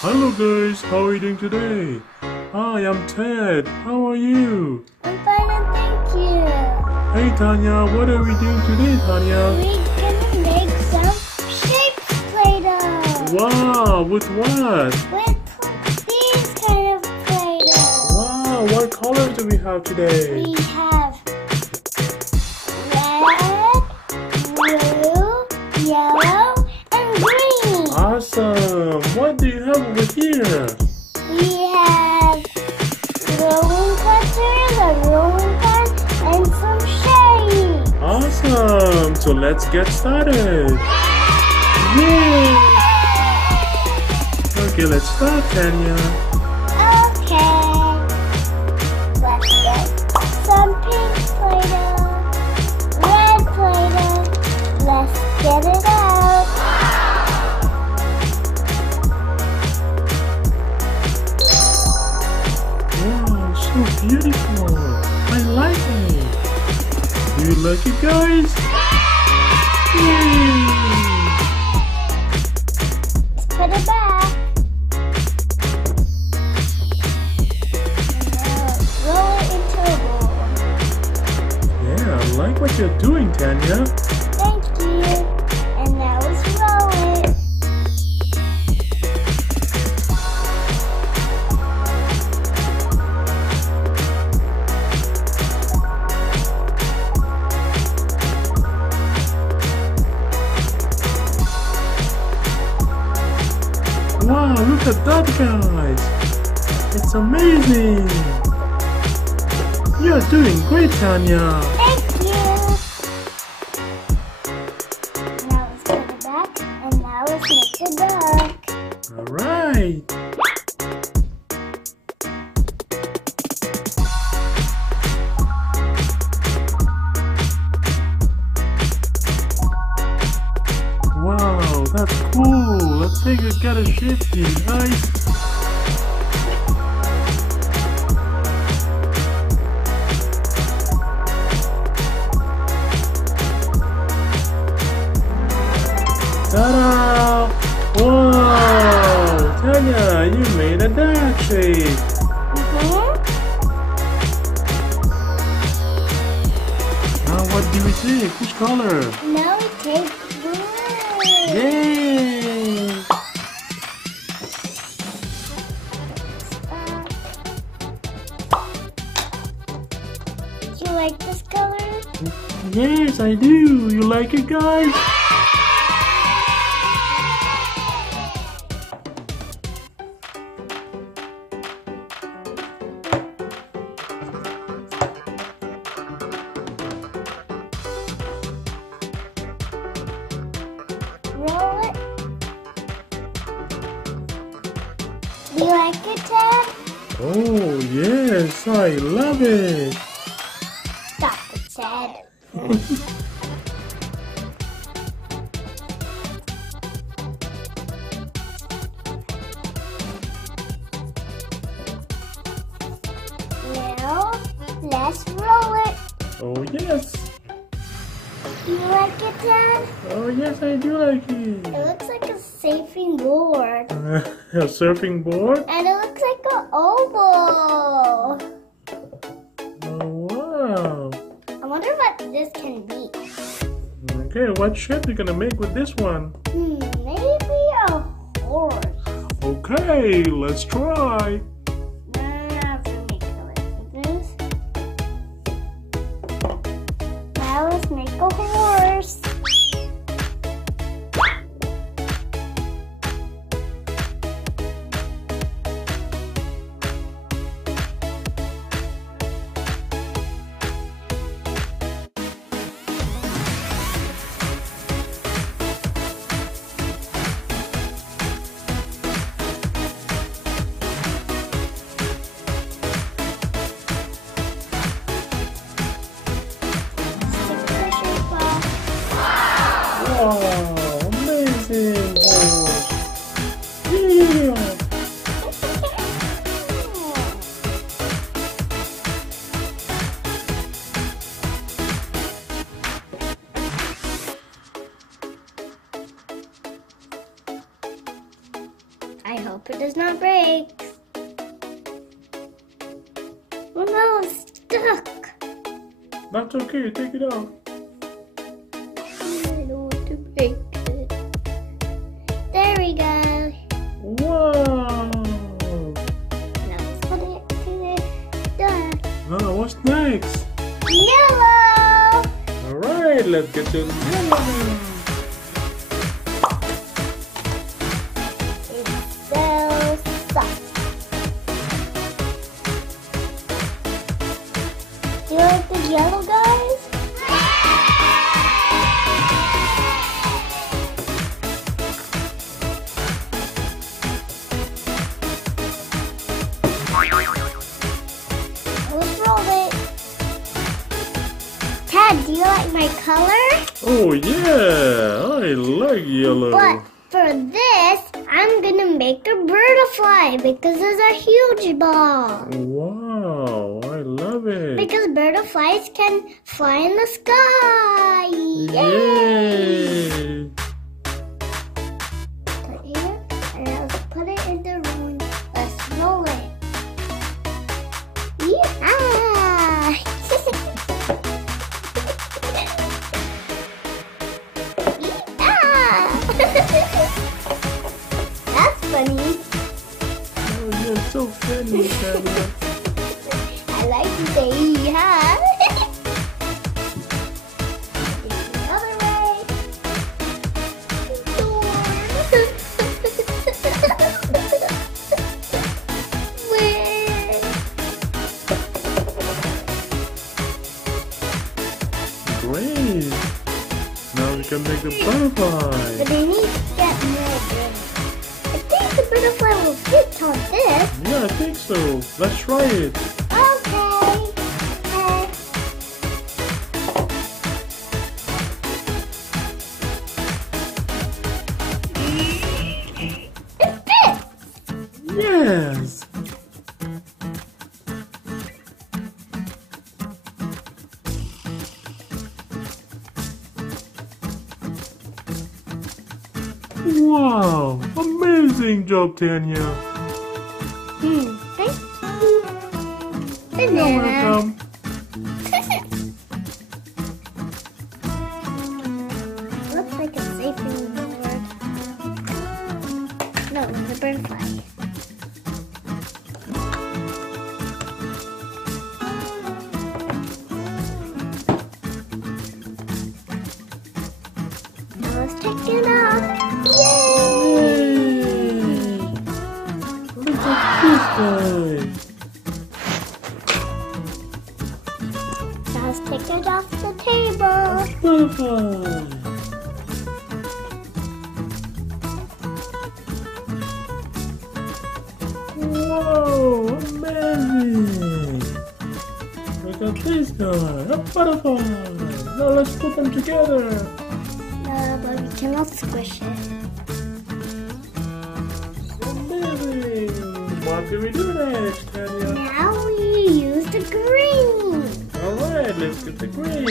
Hello guys, how are you doing today? Hi, I'm Ted. How are you? I'm fine and thank you. Hey Tanya, what are we doing today, Tanya? We're gonna make some shapes Play-Doh. Wow, with what? With these kind of Play-Doh. Wow, what colors do we have today? We have red, blue, yellow, and green. Awesome. What do you have over here? We have rolling cutters, a rolling pen, and some shapes. Awesome. So let's get started. Yay! Okay, let's start, Tanya. Okay. Let's get some pink Play-Doh, red Play-Doh. Let's get it out. Wow, so beautiful. I like it. Do you like it, guys? Yay! Let's put it back. And now roll it into a bowl. Yeah, I like what you're doing, Tanya. Thank you. And now let's roll it. Wow, look at that, guys. It's amazing. You're doing great, Tanya. Thank you. Now let's put it back. And now let's make it dark. All right. Wow, that's cool. Let's take a get a shape here, guys. Ta-da! Wow! Tanya, you made a dog shape. Now what do we take? Which color? Now we take blue. Yay! Do you like this color? Yes, I do. You like it, guys? Roll it. Do you like it, Ted? Oh, yes, I love it. Stop it, Ted. Now, let's roll it. Oh, yes. Do you like it, Ted? Oh, yes, I do like It it. looks like a surfing board. A surfing board? And it looks like an oval. Oh, wow. I wonder what this can be. Okay, what shape are you gonna make with this one? Maybe a horse. Okay, let's try. Now let's make a horse. Hope it does not break. Oh no, it's stuck. That's okay, take it out. I don't want to break it. There we go. Wow! Now let's put it to the door. Now, what's next? Yellow! Alright, let's get to the yellow. It's so soft. Do you like the yellow, guys? Let's roll it. Ted, do you like my color? Oh yeah, I like yellow. But for this, I'm gonna make a butterfly because it's a huge ball. Wow, I love it. Because butterflies can fly in the sky. Yay! Put it here, and let's put it in the room. Let's roll it. Yeah! That's funny. Oh, you're so funny, Tanya. I like to say yeah. The other way. Great. Now we can make the butterfly. But they need to get more big. I think the butterfly will fit on this. Yeah, I think so. Let's try it. Okay. It fits. Yes. Wow, amazing job, Tanya. Thank you. You're Banana. welcome. Looks like a safety board. No, the butterfly. Now let's take it off. Yay! Look at this guy. Now let's take it off the table. Butterfly. Whoa, amazing! Look at this guy, a butterfly. Now let's put them together. No, but we cannot squish it. Amazing! What do we do next, Tanya? Now we use the green. Alright, let's get the green.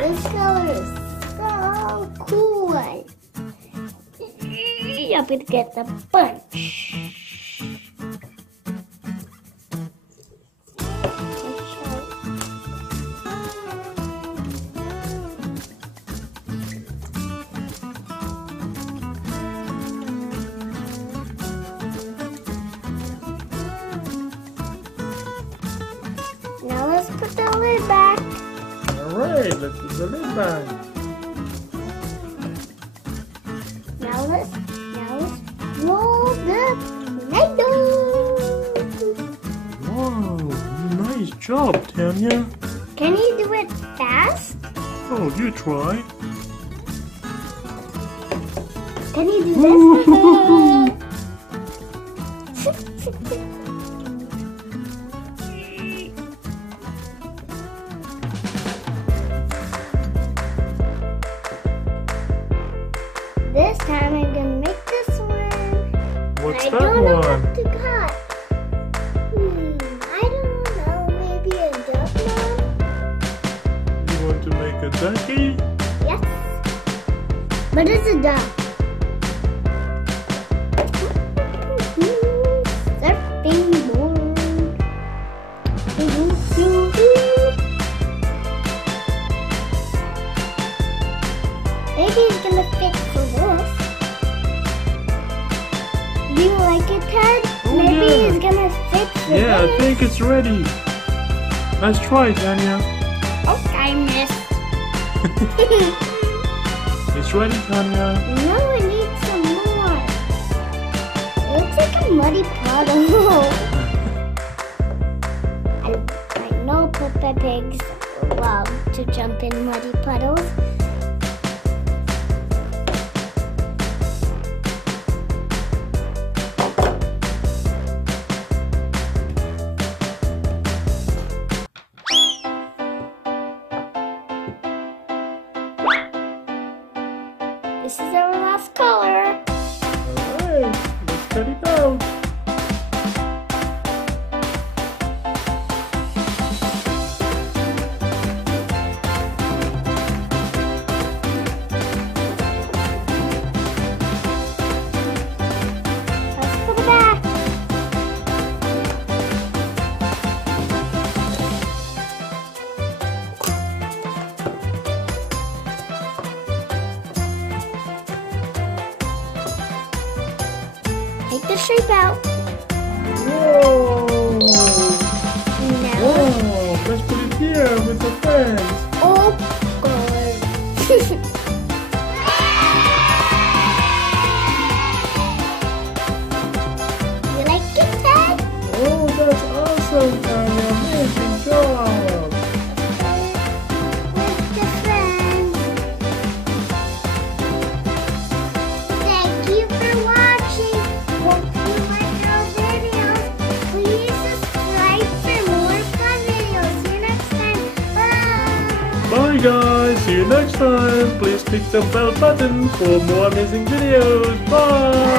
This color is so cool. I'm gonna get the bunch. Now let's put the lid back. Alright, let's put the lid back. Now let's roll the Play-Doh. Wow, nice job, Tanya. Can you do it fast? Oh, you try. Can you do this? This time I'm gonna make this one. What's I that don't know one? what to cut. I don't know. Maybe a duck one? You want to make a ducky? Yes. But it's a duck. Ted? Oh, Maybe yeah. he's gonna fix it. Yeah, I think it's ready. Let's try, Tanya. Oh, I missed. It's ready, Tanya. No, I need some more. It looks like a muddy puddle. I know Peppa Pigs love to jump in muddy puddles. This is our last color. Alright, let's cut it out. Let's put it back. Take the shape out. Whoa! Now, Whoa! Let's put it here with the fence. oh God. You like it, Ted? Oh, that's awesome, Tanya. Amazing job. With the friends. Thank you for watching. Hope you like our videos. Please subscribe for more fun videos. See you next time. Bye. Bye, guys. See you next time. Please click the bell button for more amazing videos. Bye.